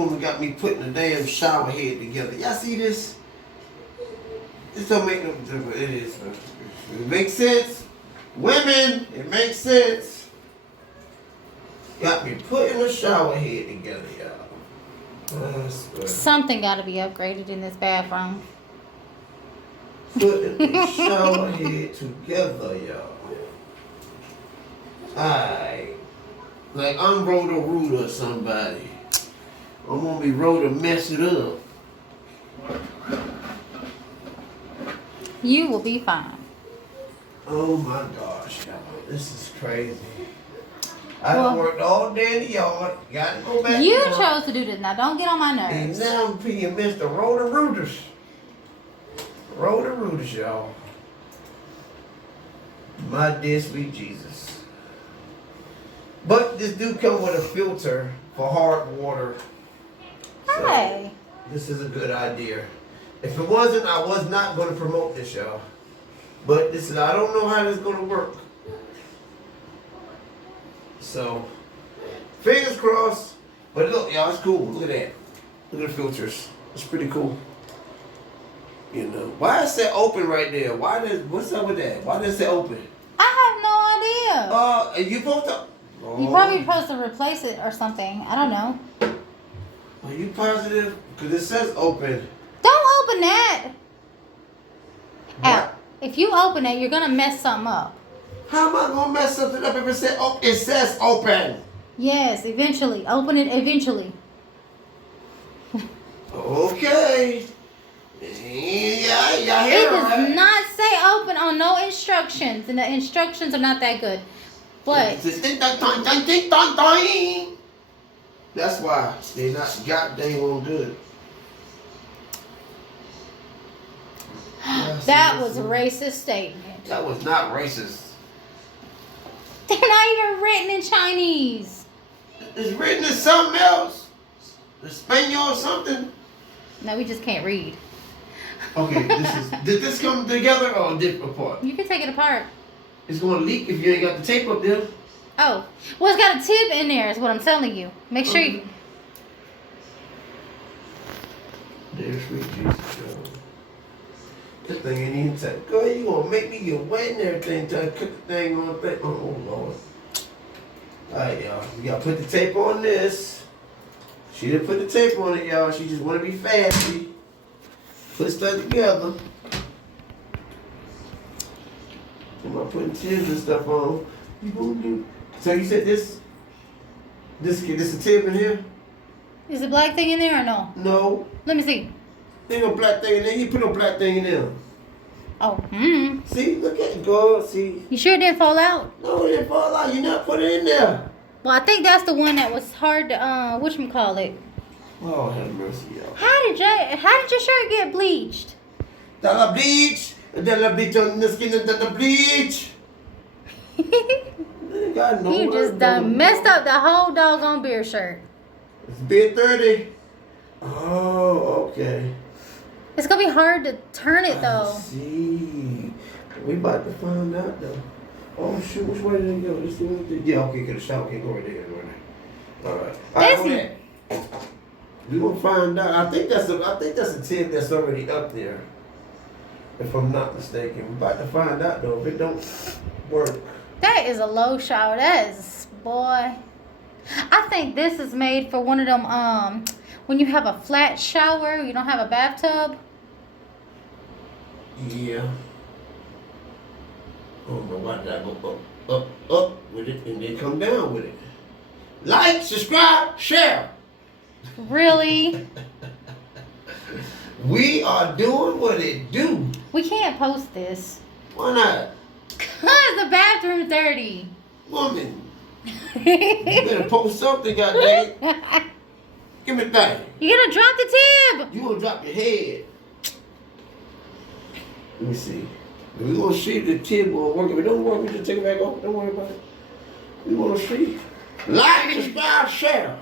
woman got me putting the damn shower head together. Y'all see this? This don't make no difference. It is. It makes sense. Women, it makes sense. Got me putting the shower head together, y'all. Something got to be upgraded in this bathroom. Putting the shower head together, y'all. Alright. Like I'm Roto-Rooter or somebody. I'm gonna be Roto mess it up. You will be fine. Oh my gosh, y'all. This is crazy. I done worked all day in the yard. Got to go back. You to work. chose to do this. Now, don't get on my And nerves. now I'm being Mr. Roto-Rooters. Roto-Rooters, y'all. My dear sweet Jesus. But this do come with a filter for hard water. So Hey. this is a good idea. If it wasn't, I was not going to promote this, y'all. But this is, I don't know how this is going to work. So, fingers crossed. But look, y'all, it's cool. Look at that. Look at the filters. It's pretty cool. You know, why is that open right there? What's up with that? Why does it open? I have no idea. Are you supposed to? You probably supposed to replace it or something. I don't know. Are you positive? Because it says open. Don't open that. What? Out. If you open it, you're gonna mess something up. How am I gonna mess something up if it says open? It says open. Yes, eventually. Open it eventually. Okay. Yeah, y'all It hear does right? not say open on no instructions, and the instructions are not that good. But That's why they're not goddamn on good. that was a racist statement. That was not racist. They're not even written in Chinese. It's written in something else. Espanol or something. No, we just can't read. Okay, did this come together or different apart? You can take it apart. It's gonna leak if you ain't got the tape up there. Oh, well, it's got a tip in there, is what I'm telling you. Make sure you. Dear sweet Jesus, y'all. This thing ain't even tight. Girl, you gonna make me get wet and everything till I cook the thing on thing. Oh, Lord. Alright, y'all. We gotta put the tape on this. She didn't put the tape on it, y'all. She just wanna be fancy. Put stuff together. Am I putting tibs and stuff on? So you said this a tib in here? Is the black thing in there or no? No. Let me see. There ain't no black thing in there. You put no black thing in there. Oh, See, look at it go. See. You sure it didn't fall out? No, it didn't fall out. You not put it in there. Well, I think that's the one that was hard to, whatchamacallit. Oh, have mercy, y'all. How did your shirt get bleached? The bleach. The bleach on the skin of the bleach. God, no You word, just done messed up the whole doggone beer shirt. It's bid 30. Oh, okay. It's gonna be hard to turn it I though. see. We about to find out though. Oh shoot, which way did it go? Let's see what it did. Yeah, okay, cause the shower can't go right there. Alright. Alright, we gonna find out. I think that's a tip that's already up there. If I'm not mistaken. We're about to find out though if it don't work. That is a low shower. That is, boy. I think this is made for one of them, when you have a flat shower, you don't have a bathtub. Yeah. I don't know why did I go up with it and then come down with it. Like, subscribe, share. Really? We are doing what it do. We can't post this. Why not? Cause the bathroom's dirty. Woman, you better post something, goddamn. Give me that. You're gonna drop the tib. You gonna drop your head. Let me see. We gonna see if the tip will work. If it don't work, we just take it back off. Don't worry about it. We wanna see. Like, subscribe, share.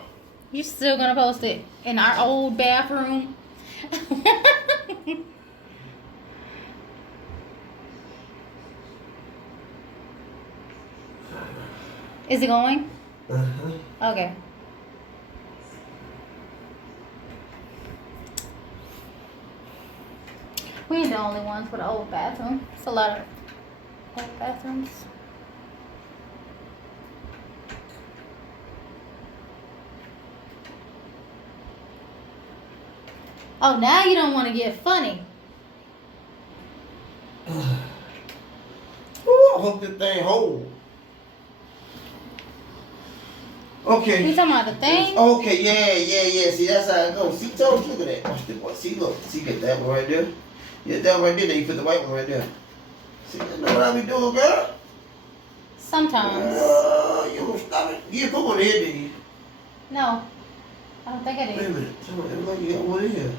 You still gonna post it in our old bathroom? Is it going? Uh-huh. Okay. We ain't the only ones with an old bathroom. It's a lot of old bathrooms. Oh, now you don't want to get funny. Ooh, I hope this thing hold. Okay. You talking about the thing? Okay, yeah. See, that's how it goes. See, told you, look at that. Watch the boy. See, look. See, get that one right there. Yeah, that one right there. Then you put the white one right there. See, you know what I be doing, girl? Sometimes. You don't stop it. You put one in here, did you? No. I don't think I Wait a did. minute. It might be got one in here.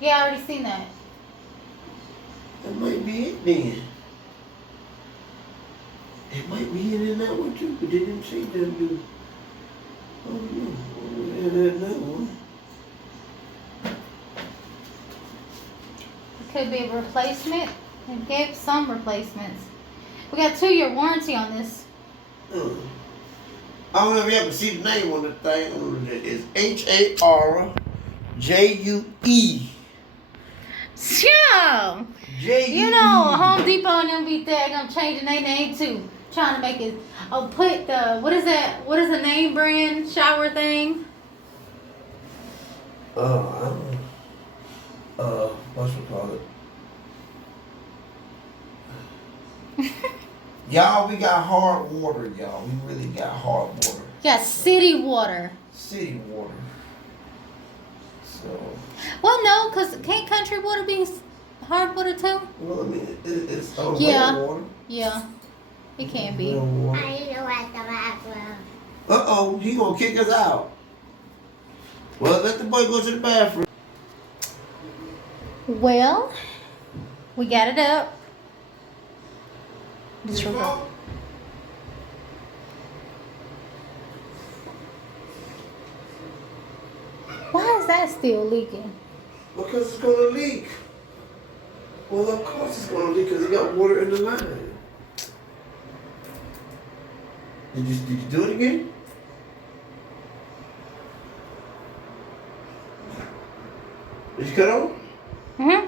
Yeah, I already seen that. That might be it then. It might be in that one too, but they didn't say that, dude. Oh, no. That one. It could be a replacement. It gave some replacements. We got 2-year warranty on this. I don't know if you ever see the name on the thing. It's Harjue. Sure. J-U-E. You know, Home Depot and them be there gonna changing their name too. Trying to make it, put the, what is that? What is the name brand shower thing? I don't know. What's we call it? Y'all, we got hard water, y'all. We really got hard water. Yeah, city water. City water. So. Well, no, because can't country water be hard water too? Well, I mean, it's Yeah. water. Yeah, it can be. Water. Uh-oh, he gonna kick us out. Well, let the boy go to the bathroom. Well, we got it up. Just real quick. Why is that still leaking? Because it's gonna leak. Well, of course it's gonna leak because it got water in the line. Did you do it again? Did you cut on? Mm-hmm.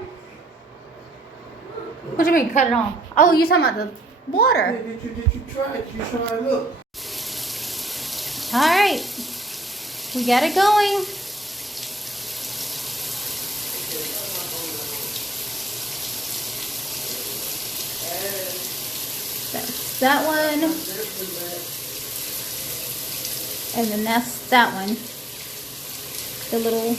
What do you mean, cut it on? Oh, you talking about the water? Hey, did you try it? You try it, look. All right, we got it going. That's that one, and then that's that one. The little